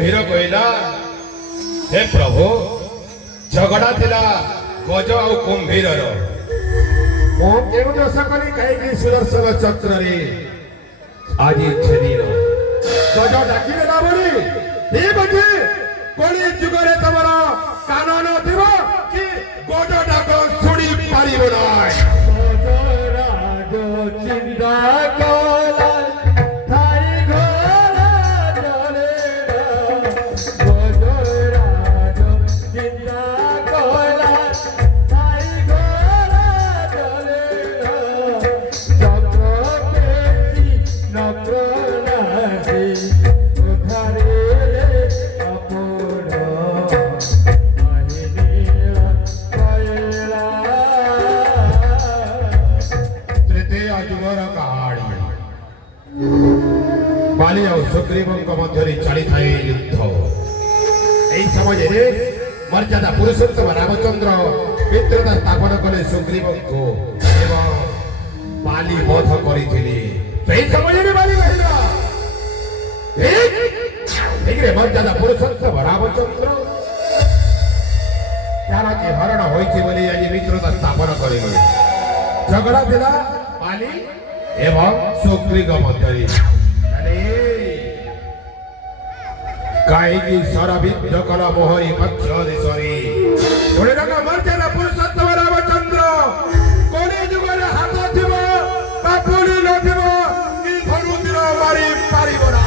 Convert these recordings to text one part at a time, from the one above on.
कुंभीर कहला हे प्रभु झगड़ा थिला गज और कुंभीर मो केउ दोष कली कहीं सुदर्शन चक्र रे आज छेदीर गज डाकिले ना बोली ठीक अछि कोली जुगरे तमरा कान नथिबो कि गज डाक सुनी पारिबो नाही चिंता कोला थारी घोड़ा चले गोजोरा जो चिंता कोला थारी घोड़ा चले चक्र केसी नक्र नासी उठारे अपोड़ा महिनीला कोयला अजुगर कहानी बाली और सुग्रीव मध्य चली था युद्ध यही समय मर्यादा पुरुषोत्तम रामचंद्र मित्रता स्थापन कले सुग्रीव को बाली बध कर समय बाली मर्यादा पुरुषोत्तम रामचंद्र यार कि हरण होती आज मित्रता स्थापन कर झगड़ा थिला बाली एवं सुग्रीव मध्य कहीं सरविद्ध कल मोहरी पक्ष देशरी मर्यादा पुरुषोत्तम रामचंद्र कोनी जुगरे हाथ थिब बा पुली नथिब कि धनुतिर मारी पारिब ना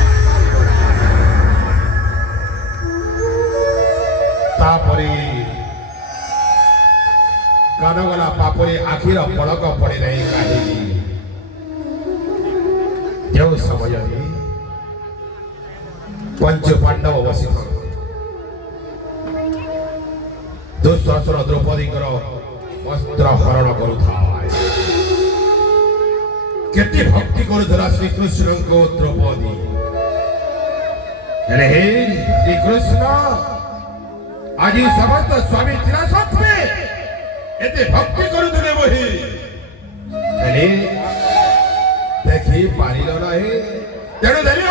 तापरी कानगला पापरे आखिर पड़क पड़े नहीं कहीं जो समय पंच पांडव बसी दुस्सहस्र द्रौपदी वस्त्र हरण केते भक्ति करुला श्रीकृष्ण को द्रौपदी हे श्रीकृष्ण आज समस्त स्वामी थिला सत्वे एते भक्ति करुले वही देखी पारिल नहीं तेणु देली